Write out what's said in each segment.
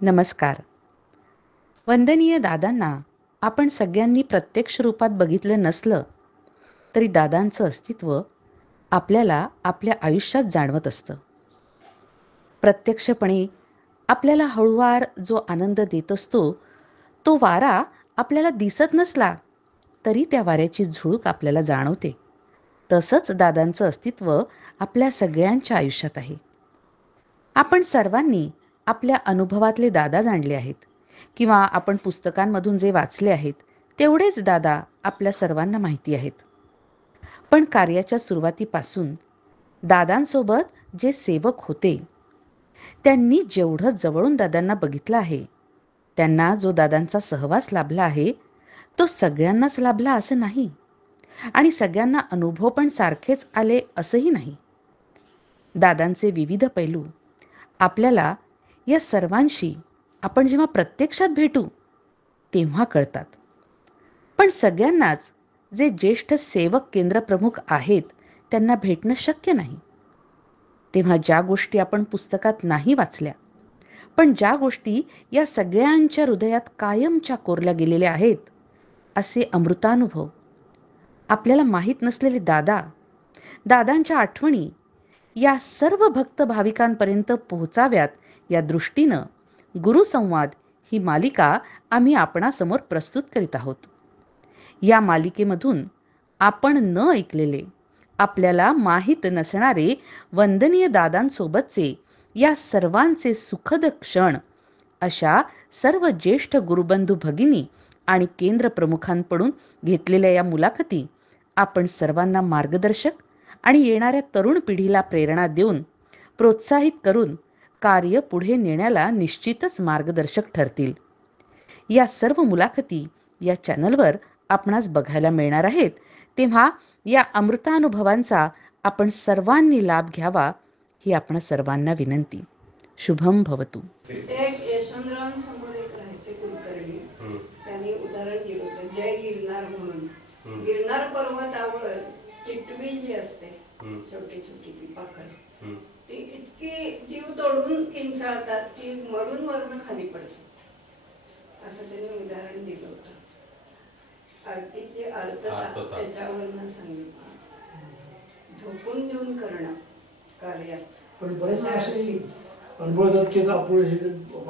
नमस्कार. वंदनीय दादांना आपण सगळ्यांनी प्रत्यक्ष रूपात बघितलं नसलं तरी दादांचं अस्तित्व आपल्याला आपल्या आयुष्यात जाणवत असतं. प्रत्यक्षपणे आपल्याला हळूवार जो आनंद देत असतो, तो वारा आपल्याला दिसत नसला तरी त्या वाऱ्याची झुळूक आपल्याला जाणवते. तसंच दादांचं अस्तित्व आपल्या सगळ्यांच्या आयुष्यात आहे. आपण सर्वांनी आपल्या अनुभवातले दादा जाणले आहेत किंवा आपण पुस्तकांमधून जे वाचले आहेत तेवढेच दादा आपल्या सर्वांना माहिती आहेत. पण कार्याच्या सुरुवातीपासून दादांसोबत जे सेवक होते त्यांनी जेवढं जवळून दादांना बघितलं आहे, त्यांना जो दादांचा सहवास लाभला आहे तो सगळ्यांनाच लाभला असं नाही आणि सगळ्यांना अनुभव पण सारखेच आले असंही नाही. दादांचे विविध पैलू आपल्याला या सर्वांशी आपण जेव्हा प्रत्यक्षात भेटू तेव्हा कळतात. पण सगळ्यांनाच जे ज्येष्ठ सेवक केंद्रप्रमुख आहेत त्यांना भेटणं शक्य नाही. तेव्हा ज्या गोष्टी आपण पुस्तकात नाही वाचल्या, पण ज्या गोष्टी या सगळ्यांच्या हृदयात कायमच्या कोरल्या गेलेल्या आहेत, असे अमृतानुभव आपल्याला माहीत नसलेले दादा, दादांच्या आठवणी या सर्व भक्त भाविकांपर्यंत पोहोचाव्यात या दृष्टीनं गुरुसंवाद ही मालिका आम्ही आपणासमोर प्रस्तुत करीत आहोत. या मालिकेमधून आपण न ऐकलेले, आपल्याला माहीत नसणारे वंदनीय दादांसोबतचे या सर्वांचे सुखद क्षण अशा सर्व ज्येष्ठ गुरुबंधू भगिनी आणि केंद्रप्रमुखांकडून घेतलेल्या या मुलाखती आपण सर्वांना मार्गदर्शक आणि येणाऱ्या तरुण पिढीला प्रेरणा देऊन प्रोत्साहित करून कार्य पुढे नेण्याला निश्चितच मार्गदर्शक ठरतील. या सर्व मुलाखती या चॅनलवर आपणास बघायला मिळणार आहेत. तेव्हा या अमृतानुभवांचा आपण सर्वांनी लाभ घ्यावा ही आपण सर्वांना विनंती. शुभम भवतु. एक यशवंतराव समोर एक राहायचे कुलकर्णी. त्यांनी उदाहरण दिलं होतं जय गिरनार म्हणून. गिरनार पर्वतावर टिटवी जी असते, छोटी छोटी ती पाखर, ती इतकी जीव तोडून किंचाळतात की मरून वरून खाली पडतात, असं त्यांनी उदाहरण दिलं होतं. आरतीची अर्थता त्याच्यावरनं सांगितलं. झोपून देऊन करणं कार्यात. पण बरेच असे अनुभव येतात की आपण हे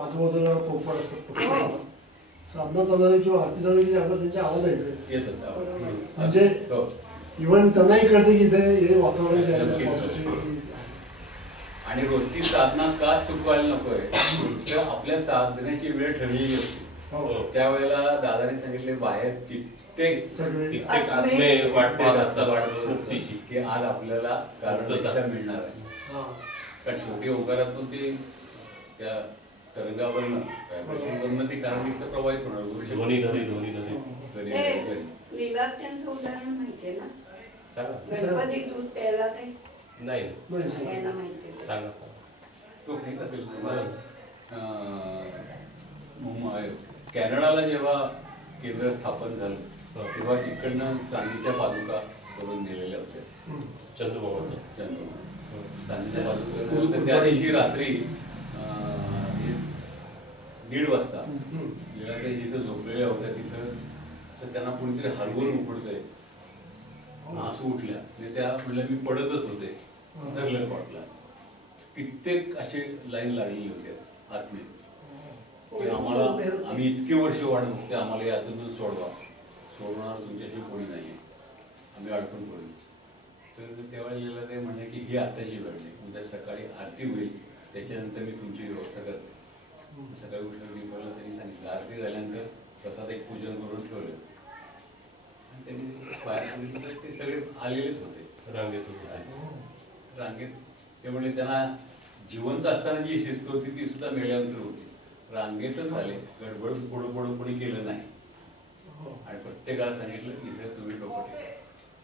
आजूबाजूला पोपट असतात, साधना चालवली किंवा आरती चालवली की आपण त्यांचे आवाज ऐकले येतात. म्हणजे इव्हन त्यांनाही कळते की इथे हे वातावरण जे आहे. आणि रोजची साधना का चुकवायला नकोय, तर आपल्या साधनेची वेळ ठरलेली असते. त्यावेळेला दादाने सांगितले बाहेर कित्येक आत्मे वाट असतात की आज आपल्याला कारणदीक्षा मिळणार आहे. कारण शेवटी ओंकारातून ते त्या तरंगावरनं ती कारणदीक्षा प्रवाहित होणार. लीला त्यांचं उदाहरण माहितीये ना, गणपती दूध प्यायला ते नाही यांना माहिती सांगा तो माहित असेल तुम्हाला. कॅनडाला जेव्हा केंद्र स्थापन झालं तेव्हा तिकडनं चांदीच्या पादुका करून नेलेल्या होत्या. चंद्रभागाचं चांदीच्या पादुका त्या दिवशी रात्री 1:30 वाजता जिथं झोपलेल्या होत्या तिथं असं त्यांना कोणीतरी हलवून उघडतंय असं उठल्या. त्या म्हणल्या मी पडतच होते, धरलं पॉटला. कित्येक असे लाईन लागलेली होते आत्मे की आम्हाला, आम्ही इतके वर्ष वाढत होते, आम्हाला यातून सोडणार तुमच्याशी कोणी नाहीये, आम्ही अडकून पडलो. तर त्यावेळेला ते म्हणले की ही आत्ताची वेळ नाही, उद्या सकाळी आरती होईल त्याच्यानंतर मी तुमची व्यवस्था करते. सकाळी उठलं दीपाला त्यांनी सांगितलं. आरती झाल्यानंतर प्रसाद एक पूजन करून ठेवलं. त्यांनी बाहेर ते सगळे आलेलेच होते रांगेत. ते म्हणजे त्यांना जिवंत असताना जी शिस्त होती ती सुद्धा मेल्यानंतर होती. रांगेतच आले, गडबड पुढं कोणी केलं नाही. आणि प्रत्येकाला सांगितलं इथे तुम्ही डोकं ठेवा,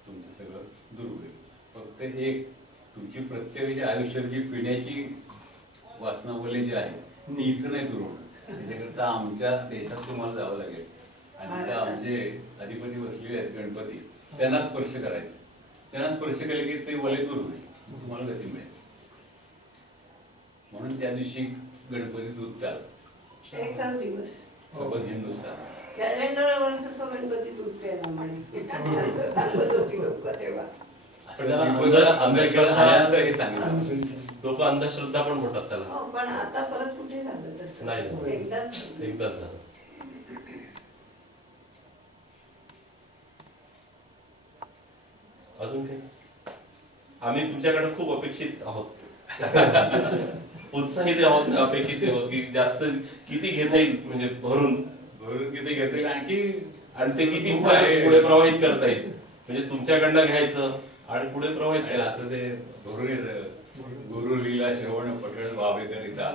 तुमचं सगळं दूर होईल. फक्त एक तुमची प्रत्येकाच्या आयुष्यात जी पिण्याची वासनावली जी आहे ती इथं नाही दूर होणार. त्याच्याकरता आमच्या देशात तुम्हाला जावं लागेल आणि त्या आमचे अधिपती बसलेले आहेत गणपती, त्यांना स्पर्श करायचं. त्यांना स्पर्श केले की ते वलय दूर होईल, तुम्हाला गती मिळेल. म्हणून त्या दिवशी गणपती दूध प्याला. एकच दिवस सबंध हिंदुस्थान. कॅलेंडरवर जसं गणपती उतरेला म्हणे असं सांगत होती लोक तेव्हा. आल्यानंतर हे सांगितलं लोक अंधश्रद्धा पण म्हणतात त्याला. हो, पण आता परत कुठे झालं तसं नाही झालं. एकदाच झालं. अजून काही? आम्ही तुमच्याकडे खूप अपेक्षित आहोत. उत्साहित आहोत, अपेक्षित आहोत की जास्त किती घेता येईल, म्हणजे भरून किती घेतील आणखी, आणि ते किती पुढे प्रवाहित करता येईल. म्हणजे तुमच्याकडनं घ्यायचं आणि पुढे प्रवाहित आणि करायचं. असं ते भरून येतं. गुरु लीला श्रवण पठण बाबे करिता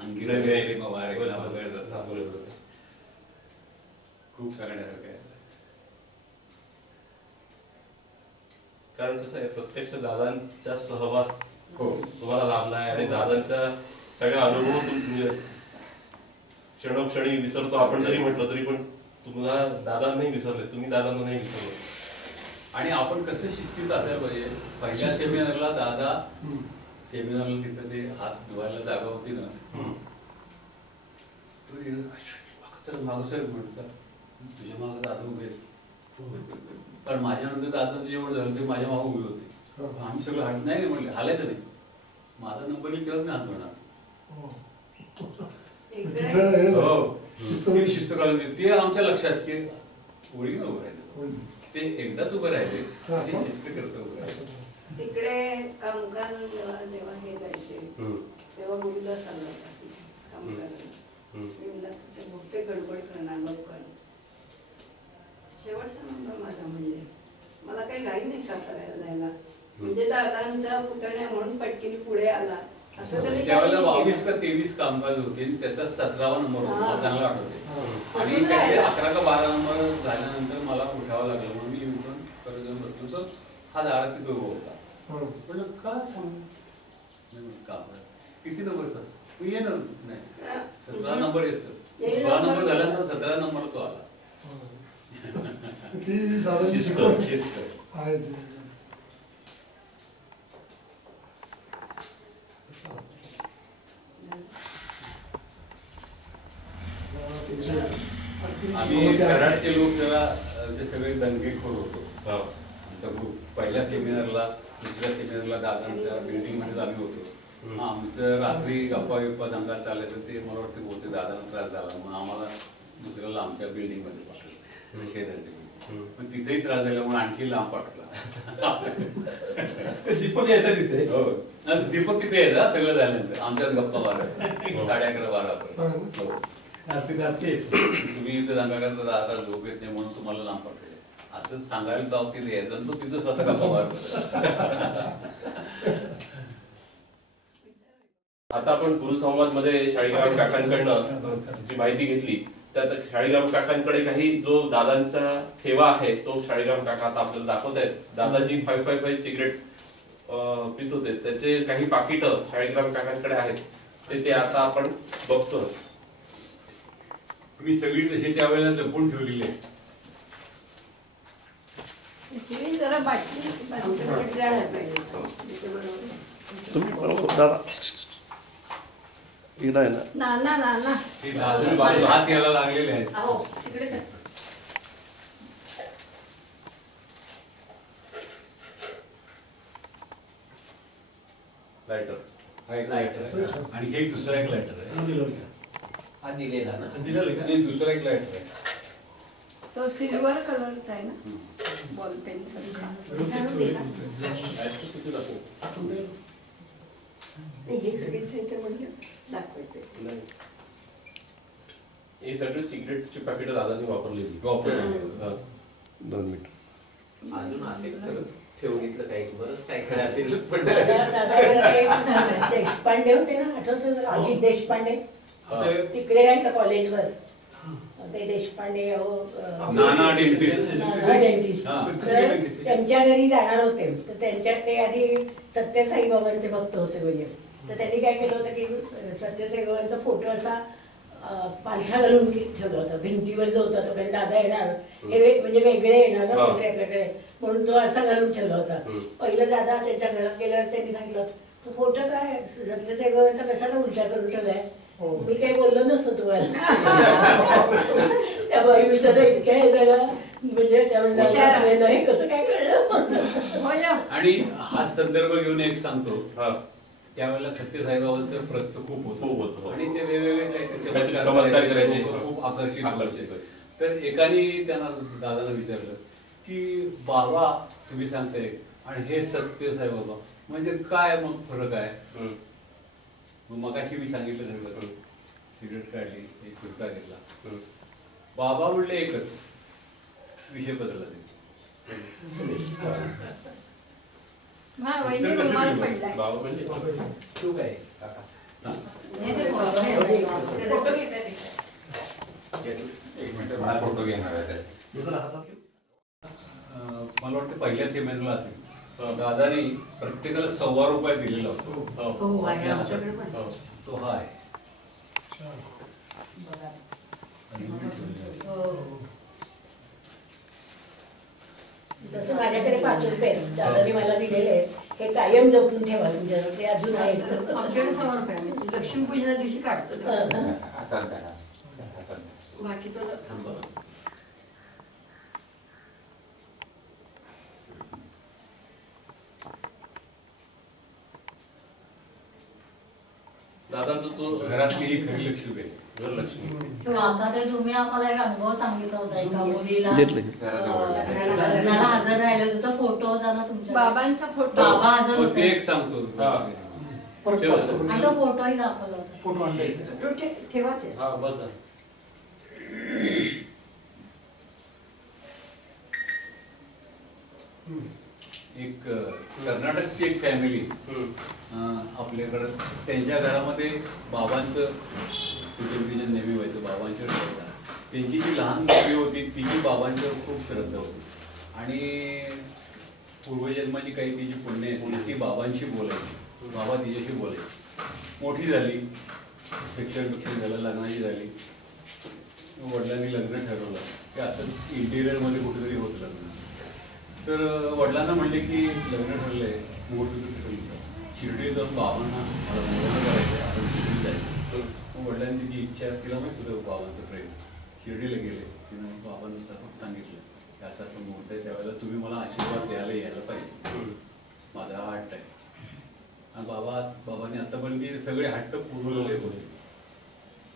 अंगिरवे मवारे खूप सांगण्यासारखं आहे. कारण कसं आहे, प्रत्यक्ष दादांचा सहवास हो. तुम्हाला लाभलाय आणि दादांचा सगळा अनुभव म्हणजे क्षणोक्षणी विसरतो आपण जरी म्हटलं तरी, पण तुम्हाला दादा नाही विसरले, तुम्ही दादांना नाही विसरले. आणि आपण कसं शिस्तीत असायला पाहिजे. पहिल्या सेमिनारला दादा सेमिनारला तिथं ते हात धुवायला जागा होती ना, मागसर म्हणतात तुझ्या मागं दादा उभे आहेत. कारण माझ्यानंतर दादा जेवढं झालं ते माझ्या मागं उभे होते. आम्ही सगळं हात नाही म्हणले, हालायचं नाही. माझा नंबर केला मी हात धुणार. शिस्त काढून ते आमच्या लक्षात की ओळी उभं राहिले, ते एकदाच उभं राहिले शिस्त करत उभं राहिले. तिकडे कामकाज जेव्हा हे जायचे तेव्हा गुरुदास आला होता कामकाजाला. मी म्हणलं ते बहुतेक गडबड करणार लवकर. शेवटचा नंबर माझा म्हणजे मला काही घाई नाही साताऱ्याला जायला. म्हणजे दादांचा पुतण्या म्हणून पटकीने पुढे आला असं तरी त्यावेळेला 22 का 23 कामकाज होते, त्याचा 17वा नंबर होता. मला चांगला आठवते. आणि त्याचे 11 का 12 नंबर झाल्यानंतर मला उठावं लागलं म्हणून मी उठून परत जाऊन बसलो तर हा दारा तिथं उभा होता. म्हणजे का सांगू का किती नंबर सर मी येणार नाही. 17 नंबर येतो. 12 नंबर झाल्यानंतर 17 नंबर तो आला. ती दादाची शिस्त आहे. आम्ही कराडचे लोक जरा ते सगळे दंगेखोर होतो. आमचा ग्रुप पहिल्या सेमिनारला दुसऱ्या सेमिनारला दादांच्या बिल्डिंग मध्ये आम्ही होतो. आमचं रात्री गप्पा बिप्पा दंगा चालले तर ते मला वाटतं बोलते दादांना त्रास झाला मग आम्हाला दुसऱ्याला आमच्या बिल्डिंग मध्ये पाठवलं शेजारच्या. पण तिथेही त्रास झाला म्हणून आणखी लांब पाठवला. दीपक यायचा तिथे. हो दीपक तिथे यायचा सगळं झाल्यानंतर आमच्यात गप्पा बारा 11:30-12 हो. तुम्ही इथं दंगा करता दादा झोप येत नाही म्हणून तुम्हाला लांब पाठवले असं सांगायला जाऊ तिथे यायचं तो तिथं स्वतः गप्पा मारतो. आता आपण गुरुसंवाद मध्ये शाळीग्राम काकांकडनं जी माहिती घेतली त्यात शाळीग्राम काकांकडे काही जो दादांचा ठेवा आहे तो शाळीग्राम काका आता आपल्याला दाखवत आहेत. दादाजी 555 सिगरेट पित होते त्याचे काही पाकिट शाळीग्राम काकांकडे आहेत ते आता आपण बघतो. मी सगळी तशी त्यावेळेला जपून ठेवलेली आहे. जरा बाटली तुम्ही बरोबर दादा इकडं आहे ना. नाना नाना ते दादा हात यायला लागलेले आहेत. अहो तिकडे सर. लायटर हा एक लायटर आहे आणि हे दुसरा एक लायटर आहे. हा दिलेला ना. नाही दुसरा एक लायटर आहे. तो सिल्वर कलरचा आहे ना बॉल पेन सारखा. हे सगळे सिगरेटची पॅकेट दादांनी वापरलेली. 2 मिनिट. अजून असेल तर ठेवणीतलं काही बरंच काय काय असेल पण देशपांडे होते ना आठवतं अजित देशपांडे तिकडे राहायचं कॉलेजवर. ते देशपांडे नाना डेंटिस्ट. डेंटिस्ट तर त्यांच्या घरी जाणार होते तर त्यांच्या ते आधी सत्यसाई बाबांचे भक्त होते म्हणजे तर त्यांनी काय केलं होतं की सत्यसाई बाबांचा फोटो असा पालथा घालून ठेवला होता भिंतीवर जो होता तो कारण दादा येणार हे म्हणजे वेगळे येणार ना वेगळे आपल्याकडे म्हणून तो असा घालून ठेवला होता. पहिलं दादा त्यांच्या घरात गेल्यावर त्यांनी सांगितलं तो फोटो काय सत्यसाई बाबांचा कशाला उलटा करून ठेवलाय मी काही बोललो नसतो तुम्हाला. त्या बाई विचार इतक्या हे झालं म्हणजे त्यावेळेला नाही कसं काय कळलं. आणि हा संदर्भ घेऊन एक सांगतो, त्यावेळेला सत्यसाईबाबांचं प्रस्थ खूप होतं आणि ते वेगवेगळे काही चमत्कार करायचे, खूप आकर्षित. तर एकाने त्यांना दादाला विचारलं की बाबा तुम्ही सांगताय आणि हे सत्यसाईबाबा म्हणजे काय मग फरक आहे? मगाशी मी सांगितलं सगळं, सिगरेट काढली, एक चुरका घेतला. बाबा म्हणले एकच, विषय बदलला ते. बाबा म्हणजे तू काय फोटो घेणार आहे. मला वाटतं पहिल्या सेमिनारला असेल दादाने प्रत्येकाला ₹100 दिलेला होता. तो हा आहे. तसं माझ्याकडे ₹5 दादाने मला दिलेले आहेत. हे कायम जपून ठेवा तुमच्याजवळ, ते अजून आहेत. आमच्याकडे ₹100 लक्ष्मीपूजना दिवशी काढतो. बाकी तो दादांचा जो घरातली ही खरी लक्ष्मी आहे. घरलक्ष्मी. आता ते तुम्ही आम्हाला एक अनुभव सांगितला होता एका मुलीला लग्नाला हजर राहिले होते, तो फोटो होता ना तुमच्या बाबांचा फोटो. बाबा हजर ते होते एक सांगतो. आणि तो फोटोही दाखवला होता. फोटो आणले ठेवा ते. हा बस झालं. एक कर्नाटकची एक फॅमिली आपल्याकडं, त्यांच्या घरामध्ये बाबांचं पूजन नेहमी व्हायचं, बाबांच्यावर श्रद्धा. त्यांची जी लहान मुलगी होती तिची बाबांच्यावर खूप श्रद्धा होती आणि पूर्वजन्माची काही तिची पुण्य आहे, ती बाबांशी बोलायची, बाबा तिच्याशी बोलायची. मोठी झाली, शिक्षण झालं, लग्नाची झाली, वडिलांनी लग्न ठरवलं की असं इंटिरियरमध्ये कुठेतरी होतं लग्न. तर वडिलांना म्हणले की लग्न ठरलंय, मुहूर्त शिर्डी जाऊन बाबांना लग्न करायचं, आपण शिर्डी जायचं. वडिलांनी तिची इच्छा, तिला माहिती होतं बाबांचं प्रेम. शिर्डीला गेले, तिनं बाबांना सांगितलं की असं असं मुहूर्त आहे, त्यावेळेला तुम्ही मला आशीर्वाद द्यायला यायला पाहिजे, माझा हा हट्ट आहे. आणि बाबांनी आतापर्यंत ते सगळे हट्ट पुरवलेले होते.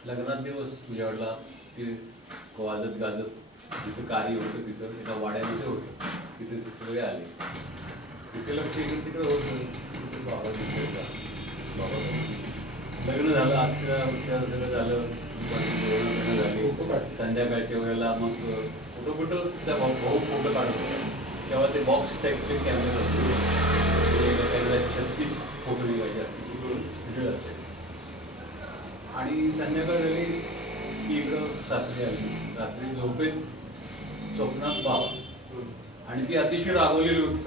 लग्नात दिवस तुझ्या वडिला ते वाजत गाजत जिथं कार्य होतं तिथं एका वाड्यामध्ये होतं, तिथे ते सगळे आले. तिथे लक्ष तिकडे होतं, बाबा दिसतोय का, बाबा लग्न झालं, आजच्या सगळं झालं, झाली. संध्याकाळच्या वेळेला मग फोटोचा भाऊ फोटो काढत होता. तेव्हा ते बॉक्स टाईपचे कॅमेरे असते, 36 फोटो निघायचे असते. आणि संध्याकाळ झाली की इकडं सासरी आली, रात्री झोपेत स्वप्नात बाबा, आणि ती अतिशय रागवलेली होती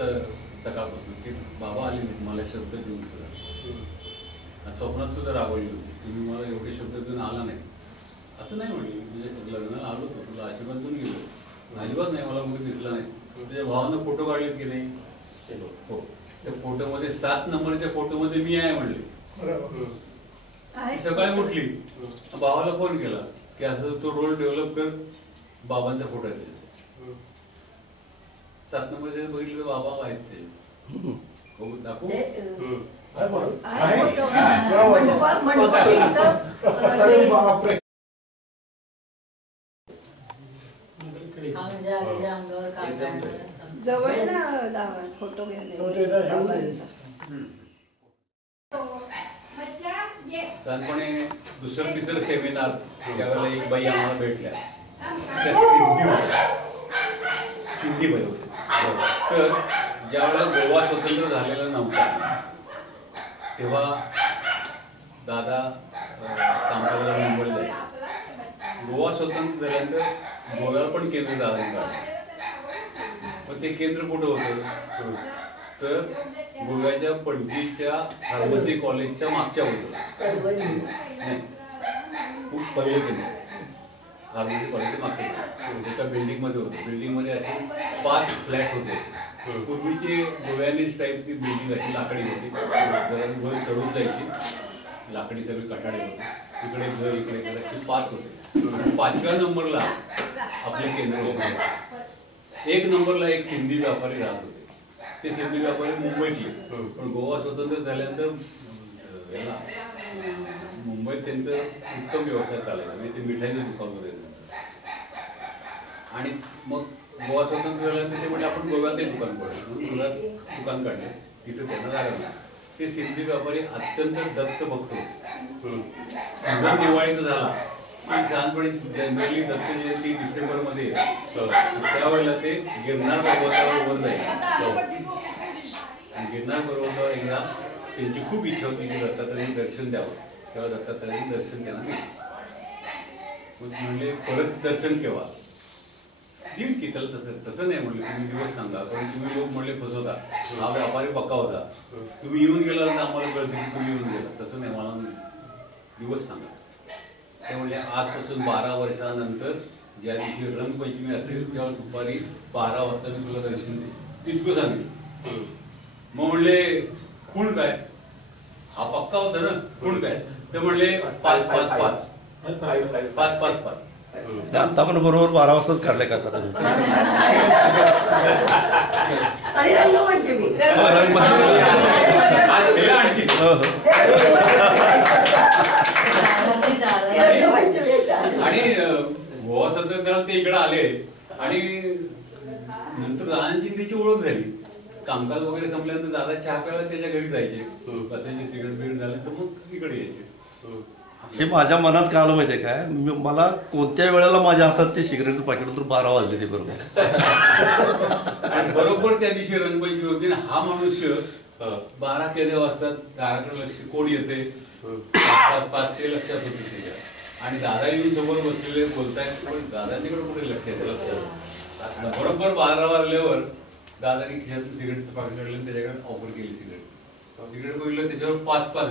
सकाळपासून की बाबा आले नाहीत मला शब्द देऊन सुद्धा. स्वप्नात सुद्धा रागवलेली होती, तुम्ही मला एवढे शब्द देऊन आला नाही. असं नाही म्हणली, म्हणजे लग्नाला आलो होतो, तुला आशीर्वाद देऊन गेलो, अजिबात नाही, मला मुली दिसला नाही. त्याच्या भावानं फोटो काढलेत की नाही, हो, त्या फोटोमध्ये 7 नंबरच्या फोटोमध्ये मी आहे म्हणले. सकाळी उठली, भावाला फोन केला की असं तो रोल डेव्हलप कर, बाबांचा फोटो आहे त्याच्यात. 7 नंबरचे बघितलं बाबा आहेत ते, दाखवू. जवळ ना फोटो घ्यायला. लहानपणी दुसरं तिसरं सेमिनार त्यावेळेला एक बाई आम्हाला भेटल्या, त्या सिंधी बाई होत्या. तर ज्यावेळेला गोवा स्वतंत्र झालेला नव्हता तेव्हा दादा कामकाजाला मुंबईला जायचे. गोवा स्वतंत्र झाल्यानंतर गोव्याला पण केंद्र दादाने काढलं. पण ते केंद्र कुठं होतं तर गोव्याच्या पणजीच्या फार्मसी कॉलेजच्या मागच्या बाजूला, नाही खूप पहिले केंद्र फार्मसी कॉलेजच्या मागच्या त्याच्या बिल्डिंगमध्ये होतं. बिल्डिंगमध्ये असे 5 फ्लॅट होते. पूर्वीची गोव्यानीज टाईपची बिल्डिंग अशी लाकडी होती, वर चढून जायची, लाकडी सगळी कठाडे होते. इकडे घर इकडे घर असे 5 होते. 5व्या नंबरला आपले केंद्र होते. 1 नंबरला एक सिंधी व्यापारी राहत होते. ते सिंधी व्यापारी मुंबईतले, पण गोवा स्वतंत्र झाल्यानंतर याला मुंबईत त्यांचं उत्तम व्यवसाय चालायचा, म्हणजे ते मिठाईचं दुकान होते. आणि मग गोवा स्वतंत्र झाल्यानंतर ते म्हणजे आपण गोव्यात ते दुकान पडलं म्हणून गोव्यात दुकान काढले. तिथं त्यांना जागा नाही. ते सिंधी व्यापारी अत्यंत दत्त भक्त होते. सीझन दिवाळीचा झाला की लहानपणी जनरली दत्त जयंती डिसेंबरमध्ये त्यावेळेला ते गिरनार पर्वतावर वर जायचे. आणि गिरनार पर्वतावर एकदा त्यांची खूप इच्छा होती की दत्तात्रयाने दर्शन द्यावं. तेव्हा दत्तात्रयाने दर्शन त्यांना दिलं. म्हणले परत दर्शन केव्हा देईल की त्याला तसं नाही म्हणलं. तुम्ही दिवस सांगा, कारण तुम्ही लोक म्हणले फसवता, हा व्यापारी पक्का होता, तुम्ही येऊन गेला तर आम्हाला कळतं की तुम्ही येऊन गेला. तसं नाही, मला दिवस सांगा. ते म्हणले आजपासून 12 वर्षानंतर ज्या दिवशी रंगपंचमी असेल तेव्हा दुपारी 12 वाजता मी तुला दर्शन देईन, इतकं सांगितलं. मग म्हणले खूण काय, हा पक्का होता ना, खूण काय, तर म्हणले 5 5 5 5 5 5. आता पण बरोबर 12 वाजताच काढले का आता आणि रंगपंचमी आणि गोवा स्वतंत्र ते इकडे आले आणि नंतर दादांची त्याची ओळख झाली. कामकाज वगैरे संपल्यानंतर दादा चहा प्यायला त्याच्या घरी जायचे, बसायचे, सिगरेट बिगरेट झाले तर मग इकडे यायचे. हे माझ्या मनात काय आलं माहितीये काय, मला कोणत्या वेळेला माझ्या हातात ते सिगरेटचं पाकिट तर 12 वाजले ते बरोबर. आणि बरोबर त्या दिवशी रंगपंचमी होती ना, हा मनुष्य 12 केले वाजतात, दाराकडे लक्ष कोण येते 5 5 ते लक्षात होते त्याच्या. आणि दादा येऊन समोर बसलेले बोलतायत, पण दादांच्याकडे कुठे लक्ष येते. बरोबर 12 वाजल्यावर दादानी खिशातून सिगरेटचं पाकिट काढलं आणि त्याच्याकडे ऑफर केली सिगरेट. तिकडे बघितलं त्याच्यावर 5 5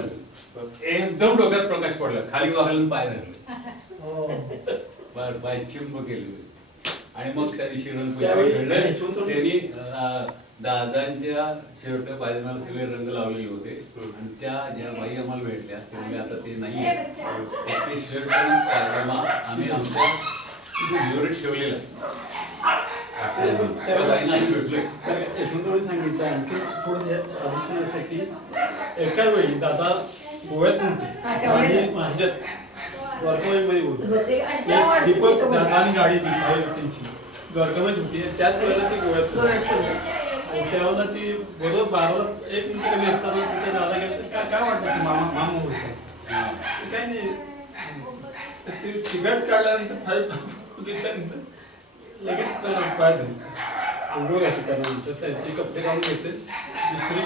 एकदम डोक्यात प्रकाश पडला, खाली वाकलं पाय धरले, पाय चिंब केले. आणि मग त्या दिवशी त्यांनी दादांच्या शर्ट पायजमाला सगळे रंग लावलेले होते. आणि त्या ज्या बाई आम्हाला भेटल्या ते म्हणजे आता ते नाही, ते शर्ट पायजमा आम्ही आमच्या फेवरेट ठेवलेला. यशवंतरावांनी सांगितलं आणखी थोडं की एका वेळी दादा गोव्यात नव्हते आणि माझ्यात द्वारकामाईमध्ये होते. दीपक दादा आणि गाडी त्यांची द्वारकामाईत होती. त्याच वेळेला ते गोव्यात होते. त्यावेळेला ती बरोबर 12 1 मिनिट कमी असताना तिथे दादा गेले. काय वाटतं की मामा होतं काय नाही. ते सिगारेट काढल्यानंतर 5 घेतल्यानंतर लगेच पाय धरले, अंघोळ घातली. त्यानंतर त्यांचे कपडे काढून घेतले, दुसरे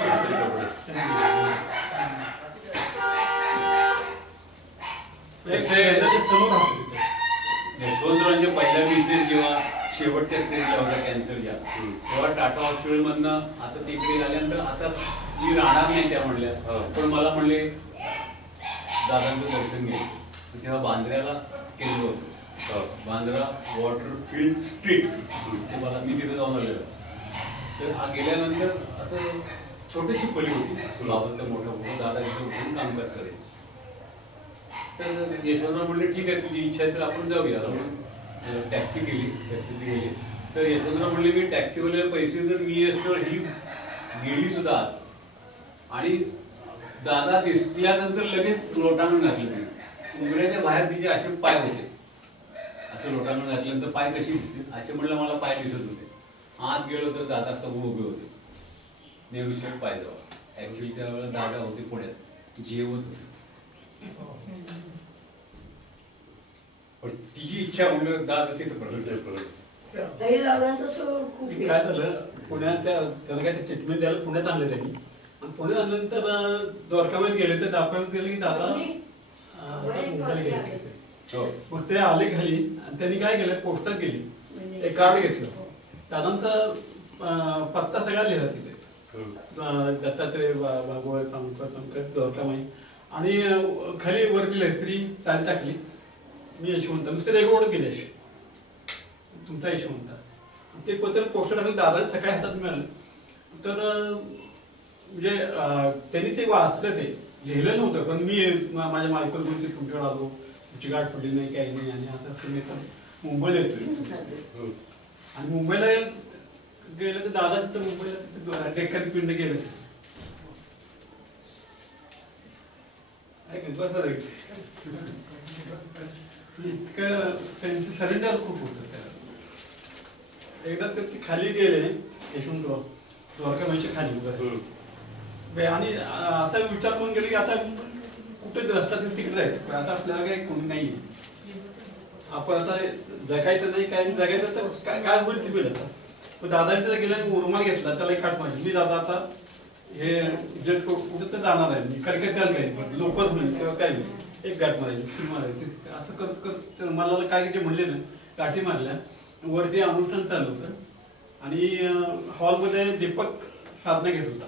यशवंतरावांच्या पहिल्या मिसेस जेव्हा शेवटच्या स्टेजला होत्या कॅन्सरच्या, तेव्हा टाटा हॉस्पिटल मधनं आता ते इकडे आल्यानंतर आता मी राहणार नाही त्या म्हणल्या, पण मला म्हणले दादांचं दर्शन घ्यायचं. तेव्हा बांद्र्याला केंद्र होतं, बांद्रा वॉटर फील्ड स्ट्रीट, मला मी तिथे जाऊन आलेलो. तर हा गेल्यानंतर असं छोटीशी खोली होती, बाबांचं मोठं दादा तिथे उठून कामकाज करायचं. तर यशवंतराव म्हणले ठीक आहे, तुझी इच्छा आहे तर आपण जाऊया. टॅक्सी केली, टॅक्सी गेली. तर यशवंतराव म्हणले मी टॅक्सीवाल्याला पैसे जर मी असतो, ही गेली सुद्धा आत. आणि दादा दिसल्यानंतर लगेच लोटांगण घातलं. उंबऱ्याच्या बाहेर तिचे असे पाय होते, असं लोटांगण घातल्यानंतर पाय कशी दिसतील असे म्हणलं मला पाय दिसत होते. आत गेलो तर दादा समोर उभे होते, नेहरू शेठ पाय जवळ. ऍक्च्युली त्यावेळेला दादा होते पुण्यात, जेवत होते. पण तिची इच्छा म्हणलं दादा तिथं नाही दादांचं खूप काय झालं, पुण्यात त्याला काय ट्रीटमेंट द्यायला पुण्यात आणलं त्यांनी. आणि पुण्यात आणल्यानंतर द्वारकामाईत गेले, तर दाखवायला गेले की दादा मुंबईला गेले. मग ते आले खाली आणि त्यांनी काय केलं, पोस्टात गेली, एक कार्ड घेतलं. त्यानंतर पत्ता सगळा लिहिला तिथे, दत्तात्रय बागोळ द्वारकामाई. आणि खाली वरती लिहिलं, स्त्री चाली टाकली, मी यशवंत, नुसते रेगोड केले असे, तुमचा यशवंत. ते पत्र पोस्टात टाकलं. दादा सकाळी हातात मिळालं. तर म्हणजे त्यांनी ते वाचलं, ते लिहिलं नव्हतं, पण मी माझ्या मायकल बोलते तुमच्याकडे आलो, तुमची गाठ पडली नाही, काही नाही, आणि आता असं मी तर मुंबईला येतोय. आणि मुंबईला गेलं तर दादा तिथं मुंबईला डेक्कन पिंड गेलं इतकं त्यांचं सरेंडर खूप होतं त्याला. एकदा तर ते खाली गेले यशवंतराव द्वारकामाईच्या खाली उभे, आणि असा विचार करून गेले की आता कुठे रस्ता तिकडे जायचं, आता आपल्याला काही कोणी नाही, आपण आता जगायचं नाही, काय जगायचं तर काय होईल ती वेळ. आता पण दादांच्या गेल्या रुमाल घेतला, त्याला एक काट मारली, मी दादा आता हे जग कुठं तर जाणार आहे, मी काय त्याला जायचं, लोकच होईल किंवा काय होईल, एक गाठ मारायची, सुरू मारायची, असं करत करत मला काय जे म्हणले ना गाठी मारल्या. वरती अनुष्ठान चालू होतं आणि हॉलमध्ये दीपक साधना घेत होता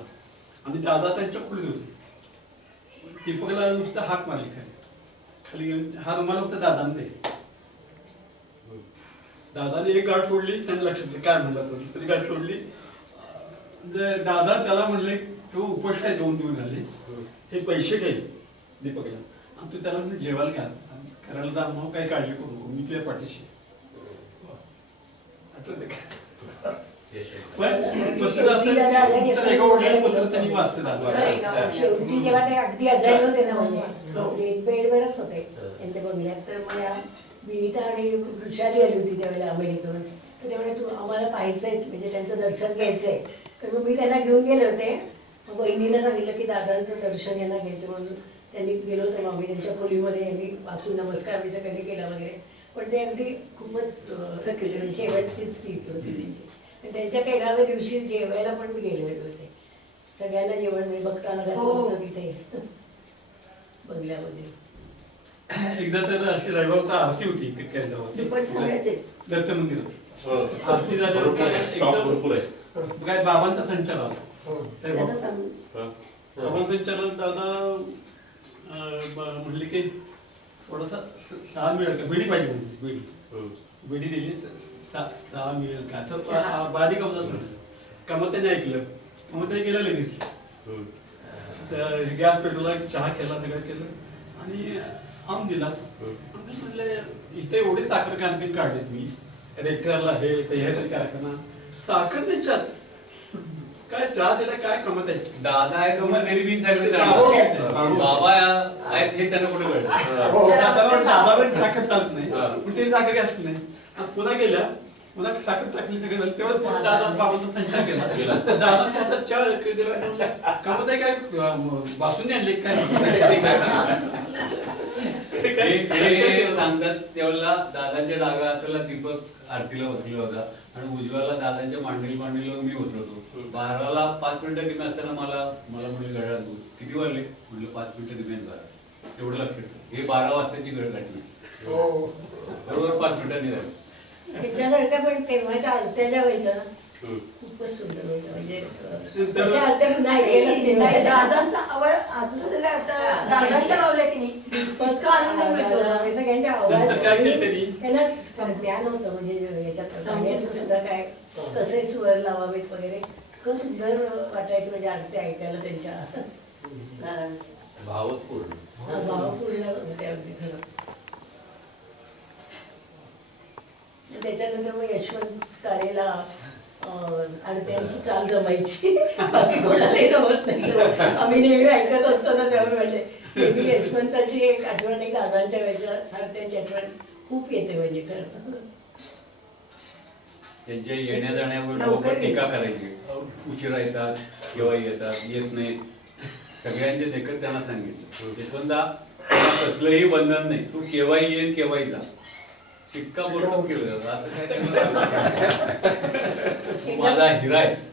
आणि दादा त्यांच्या खोलीत होते. दीपकला नुसतं हाक मारली खाली, खाली हा रुमाल होता दादांनी, दादाने एक गाठ सोडली, त्यांनी लक्षात काय म्हणला तो, दुसरी गाठ सोडली. दादा त्याला म्हणले तो उपास आहे 2 दिवस झाले, हे पैसे घे दीपकला आणि तू त्याला म्हणजे जेवायला घ्या, करायला जा, मग काही काळजी करू नको, मी तुझ्या पाठीशी. शेवटी जेव्हा ते अगदी आजारी होते ना, म्हणजे बेडवरच होते त्यांच्या बंगल्यात, तर मला विनिता आणि वृषाली आली होती त्यावेळेला अमेरिकेहून, तर त्यामुळे तू आम्हाला पाहायचंय, म्हणजे त्यांचं दर्शन घ्यायचंय. तर मग मी त्यांना घेऊन गेले होते. बहिणीला सांगितलं की दादांचं दर्शन यांना घ्यायचं, म्हणून त्यांनी गेलो होतो आम्ही त्यांच्या खोलीमध्ये, यांनी वाचून नमस्कार विषय कधी केला वगैरे, पण ते अगदी खूपच शेवटचीच स्थिती होती त्यांची. आणि त्यांच्या 13व्या दिवशी जेवायला पण मी गेले होते, सगळ्यांना जेवण मी बघताना घातलं होतं तिथे बंगल्यामध्ये. एकदा तर अशी रविवार आरती होती दत्त मंदिरात, आरती झाल्यावर काय बाबांचा संचार आला, बाबांचा संचार दादा म्हणले की थोडासा 6 मिळेल का, बेडी पाहिजे म्हणली, बेडी दिली, 6 मिळेल का, तर बारीक आवाज कमत्याने ऐकलं, कमत्याने केलं लगेच, गॅस पेटवला, चहा केला, सगळं केलं आणि आम दिला. म्हणले इथे एवढे साखर कारखाने काढलेत मी, रेक्टरला हे तयारी कारखाना, साखर नाही चहात, काय चहा दिला काय कमत आहे, दादा आहे कमत मी सगळे बाबा आहेत हे त्यांना कुठे कळलं, दादा पण साखर चालत नाही, पण ते साखर घातली नाही. पुन्हा गेल्या, पुन्हा साखर टाकली, सगळं झालं, तेवढंच दादा बाबांचा संचार केला, दादांच्या हातात चहा दिला, कमत आहे काय बासून आणले काय सांगतात. त्यावेळेला दादांच्या डाव्या हाताला दीपक आरतीला बसलेला होता आणि उजव्याला दादांच्या मांडीला मी बसलो. 12ला 5 मिनिटं कमी असताना मला म्हणजे घड्याळ किती वाजले म्हटलं 5 मिनिटं कमी झालं, तेवढं लक्षात. हे 12 वाजताची घड काढली, बरोबर 5 मिनिटांनी झाली. त्याच्यासारख्या पण तेव्हाच्या आरत्याच्या व्हायच्या खूपच सुंदर व्हायचं, म्हणजे दादांचा आवाज दादांच्या लावल्या की नाही इतका आनंद मिळतो ना, सगळ्यांच्या आवाज त्यांना ज्ञान होतं, म्हणजे याच्यात गाण्याचं सुद्धा काय कसे स्वर लावावेत वगैरे, इतकं सुंदर वाटायचं म्हणजे आरत्या ऐकायला त्यांच्या, भावपूर्ण होते अगदी खरं. त्याच्यानंतर मग यशवंत काळेला आणि त्यांची चाल जमायची, बाकी कोणालाही जमत नाही. आम्ही नेहमी ऐकत असताना त्यावर म्हणजे नेहमी यशवंताची एक आठवण, एक दादांच्या वेळेच्या त्यांची आठवण खूप येते, म्हणजे खरं त्यांच्या येण्या जाण्यावर लोक टीका करायची, उशिरा येतात केव्हा येतात, येत नाहीत, सगळ्यांचे देखत त्यांना सांगितलं यशवंता कसलंही बंधन नाही, तू केव्हाही येईन केव्हाही जा, शिक्का बोलतो केलं. माझा हिरा आहेस,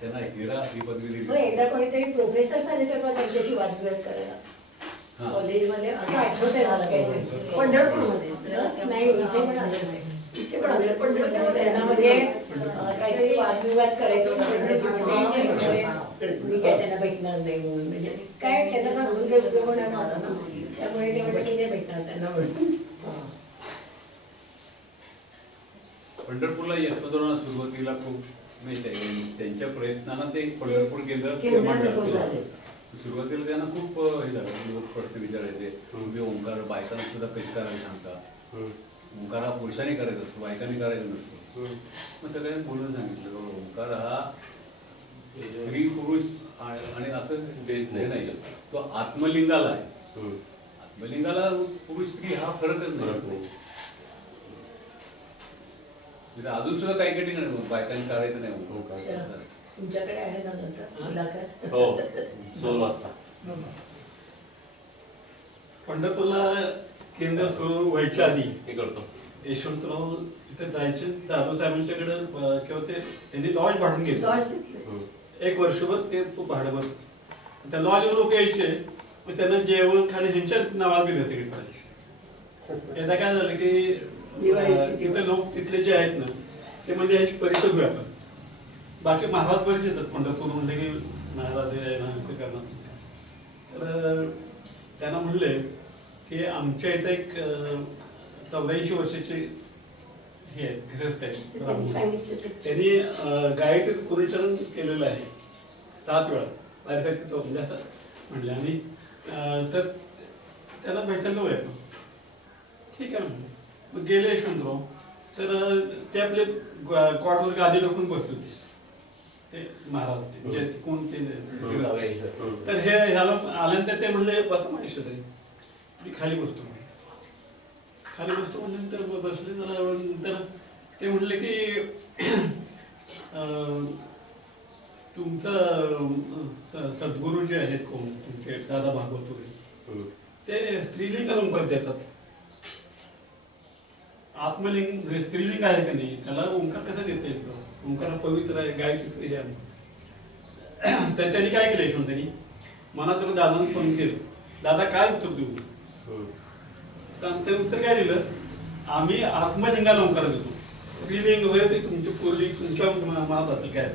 त्यांना हिरा ही पदवी दिली. एकदा कोणीतरी प्रोफेसर झाले तेव्हा त्यांच्याशी वादविवाद करायला कॉलेजमध्ये, असं आठवतंय मला काही, पंढरपूरमध्ये नाही, इथे पण आलं नाही, इथे पण आलं पंढरपूरमध्ये, त्यांना म्हणजे काहीतरी वादविवाद करायचं मी काय त्यांना भेटणार नाही म्हणून, म्हणजे काय त्याचा पण उपयोग होणार नव्हता ना, त्यामुळे ते म्हणजे किती भेटणार त्यांना म्हणून. पंढरपूरला यशवंतरावांना सुरुवातीला खूप माहिती आहे, त्यांच्या प्रयत्नानं ते पंढरपूर केंद्र निर्माण झालं. सुरुवातीला त्यांना खूप हे झालं, लोक प्रश्न विचारायचे तुम्ही ओंकार बायकांना सुद्धा कशी करायला सांगता, ओंकार हा पुरुषांनी करायचा असतो, बायकांनी करायचा नसतो. मग सगळ्यांनी बोलून सांगितलं ओंकार हा स्त्री पुरुष आणि असं भेद नाही, तो आत्मलिंगाला आहे. आत्मलिंगाला पुरुष स्त्री हा फरकच नाही. अजून सुद्धा काही काही ठिकाणी बायकांनी करायचं नाही. तुमच्याकडे आहे ना नंतर मुलाखत? हो, 2 वाजता. पंढरपूरला केंद्र सुरू व्हायच्या आधी हे करतो यशवंतराव तिथे जायचे, जाधव साहेबांच्याकडे किंवा त्यांनी लॉज भाडून घेतलं. 1 वर्षभर ते भाडं भरत. त्या लॉजवर लोक यायचे, मग त्यांना जेवण खाणे ह्यांच्या नावाला दिलं तिकीट पाहिजे. एकदा काय झालं की तिथे लोक तिथले जे आहेत ना ते म्हणजे ह्याची परीक्षा घेऊया आपण. बाकी महाराज बरेच येतात पंढरपूर म्हणले की महाराज ते करणार. तर त्यांना म्हणले की आमच्या इथं एक 84 वर्षाचे हे आहेत गृहस्थ आहेत, त्यांनी गायत्री पुनश्चरण केलेलं आहे 7 वेळा. म्हणजे असं म्हणले. आणि तर त्याला भेटायला होय. ठीक आहे म्हणले. मग गेले यशवंतराव, तर ते आपले कॉटवर गादी टाकून बसले होते ते महाराज, म्हणजे कोण ते. तर हे ह्याला आल्यानंतर ते म्हणले बसा माझ्या तरी, मी खाली बसतो. खाली बसतो म्हणल्यानंतर बसले. जरा नंतर ते म्हणले की तुमचं सद्गुरू जे आहेत कोण तुमचे दादा भागवत वगैरे, ते स्त्रीलिंग ओंकार देतात. आत्मलिंग स्त्रीलिंग आहे का नाही, त्याला ओंकार कसा देता येतो? ओंकार पवित्र आहे, गायत्री हे आहे. तर त्यांनी काय केलं यशवंतांनी, मनातून दादांना फोन केलं, दादा काय उत्तर देऊ? तर उत्तर काय दिलं, आम्ही आत्मलिंगाला ओंकार देतो. स्त्रीलिंग वगैरे ते तुमचे पूर्वी तुमच्या मनात असेल काय,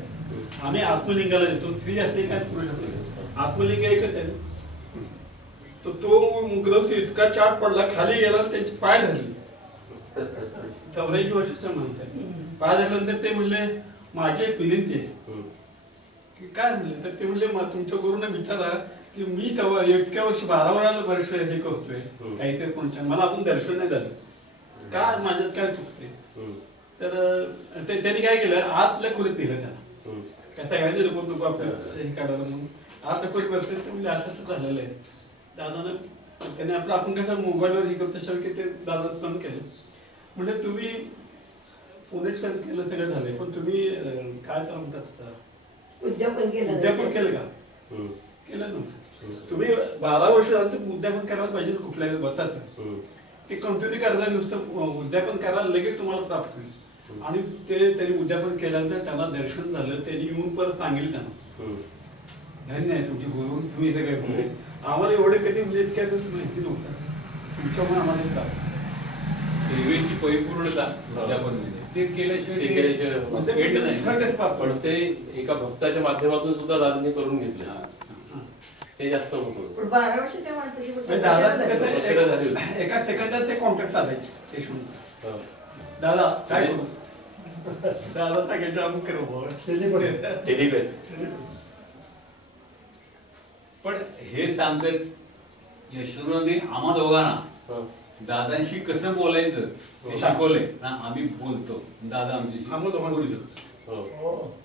आम्ही आत्मलिंगाला देतो. स्त्री असले काय पुरुष असले, आत्मलिंग एकच आहे. तो मुग्धव इतका चाट पडला, खाली गेला, त्यांचे पाय धरले. 84 वर्षाचं म्हणतात. पाय धरल्यानंतर ते म्हणले माझी एक विनंती आहे. काय म्हणले तर ते म्हणले तुमच्या गुरुने विचारा की मी तेव्हा इतक्या वर्ष 12 वर्ष हे करतोय काहीतरी कोणत्या, मला अजून दर्शन नाही झालं, का माझ्यात काय चुकते? तर त्यांनी काय केलं, आतल्या खोलीत नेलं त्यांना. काय सगळ्याचे लोक नको आपल्याला हे काढायला म्हणून आतल्या खोलीत बसले. ते म्हणजे असं झालेलं आहे. दादानं त्याने आपलं आपण कसं मोबाईलवर हे करतो तसं की ते दादाच पण केलं. म्हणजे तुम्ही पुनश्चरण केलं, सगळं झालंय, पण तुम्ही काय तर म्हणतात उद्यापन केलं का? केलं नव्हतं. तुम्ही 12 वर्ष झालं तर उद्यापन करायला पाहिजे कुठल्याही बताचं. ते कंटिन्यू करायला नुसतं उद्यापन करायला लगेच तुम्हाला प्राप्त होईल. आणि ते त्यांनी उद्यापन केल्यानंतर त्यांना दर्शन झालं. त्यांनी येऊन परत सांगितलं त्यांना धन्य आहे तुमची गुरु, तुम्ही इथे काय बोलले. आम्हाला एवढे कधी म्हणजे इतक्या माहिती नव्हतं, तुमच्यामुळे आम्हाला सेवेची परिपूर्णता उद्यापन ते केल्याशिवाय पण ते एका भक्ताच्या माध्यमातून सुद्धा दादांनी करून घेतलं. हे जास्त होतं. 12 वर्ष ते वाटतं एका सेकंदात ते कॉन्टॅक्ट साधायचे. दादा काय करू, दादा सांगायचं आम्ही करू. पण हे सांगतात यशवंतरावने आम्हा दोघांना दादांशी कसं बोलायचं हे शिकवलंय ना. आम्ही बोलतो, दादा आमच्याशी बोलू शकतो.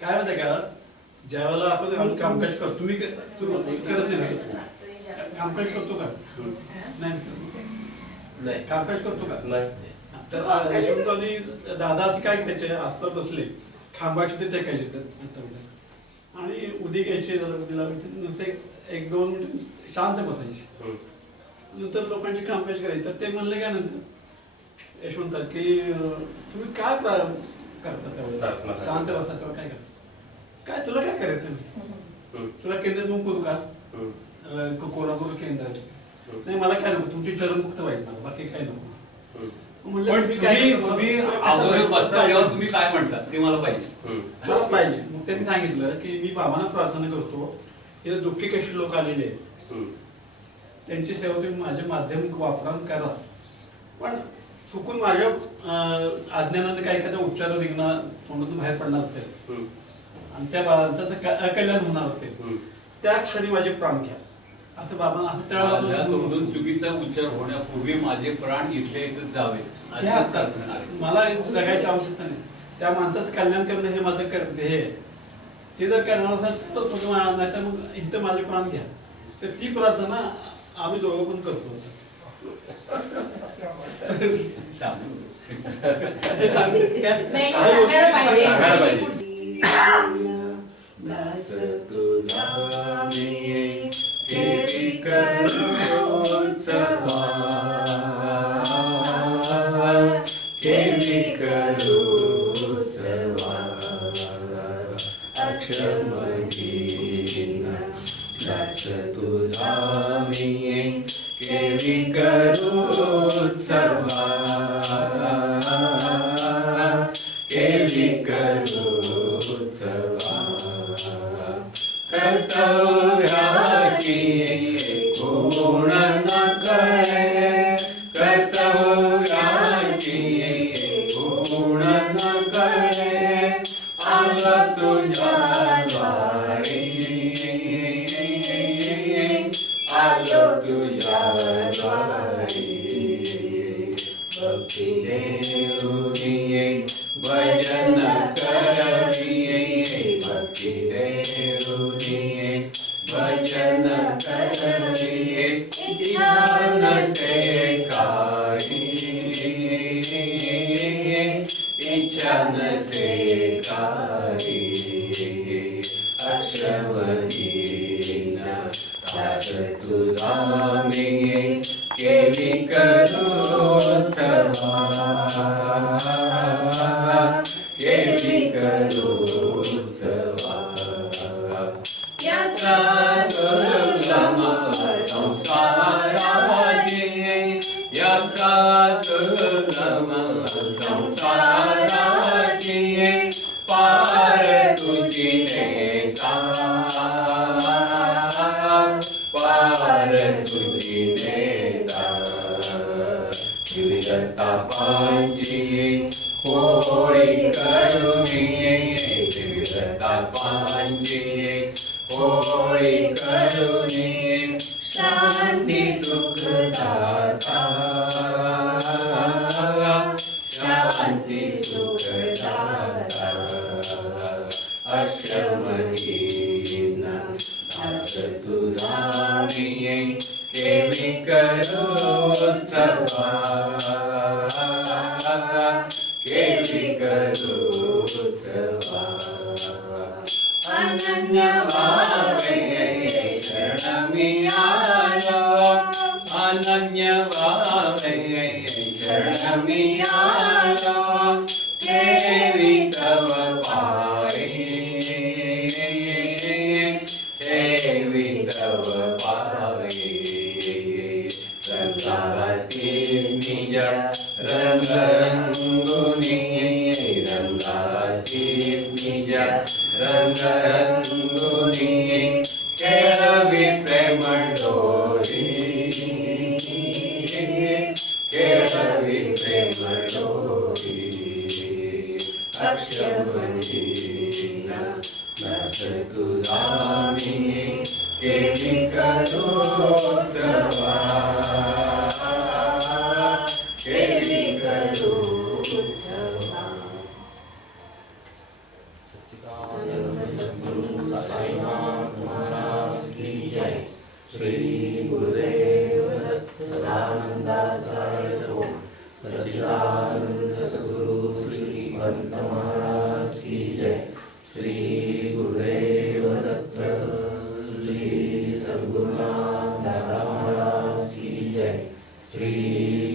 काय माहिती का, ज्या वेळेला आपण कामकाज करतो, तुम्ही करत कामकाज करतो का? नाही. कामकाज करतो का? नाही. तर यशवंतरावनी दादा काय करायचे, अस्तर बसले खांबाचे ते टेकायचे आणि उदी घ्यायचे, नुसते 1-2 मिनिट शांत बसायचे. नंतर लोकांची कामकाज करायची. तर ते म्हणले काय नंतर यशवंत की तुम्ही काय करता त्यावेळेला, शांत बसता तेव्हा काय करता, काय तुला काय करायचं, तुला केंद्रात मग करू का, कोल्हापूर केंद्र नाही, मला काय नको, तुमची चरणमुक्त व्हायचं मला, बाकी काय नको. तुम्ही अगोदर बसता तेव्हा तुम्ही काय म्हणता ते मला पाहिजे. मग त्यांनी सांगितलं की मी बाबांना प्रार्थना करतो, इथे दुःखी कशी लोक आलेले आहेत, त्यांची सेवा तुम्ही माझे माध्यम वापरून करा. पण चुकून माझ्या अज्ञानाने काही एखादा उच्चार रिंगणा तोंडातून बाहेर पडणार असेल आणि त्या बाळांचं अकल्याण होणार असेल त्या क्षणी माझे प्राण घ्या असं बाबा असं माझ्या तोंडून त्या चुकीचा उच्चार होण्यापूर्वी माझे प्राण इथले इथं जावे हे हातात मला जगायची आवश्यकता नाही. त्या माणसाचं कल्याण करणं हे माझं ध्येय आहे. ते जर करणार असेल तर नाही तर मग इथं माझे प्राण घ्या. तर ती प्रार्थना आम्ही दोघं पण करतो. श्री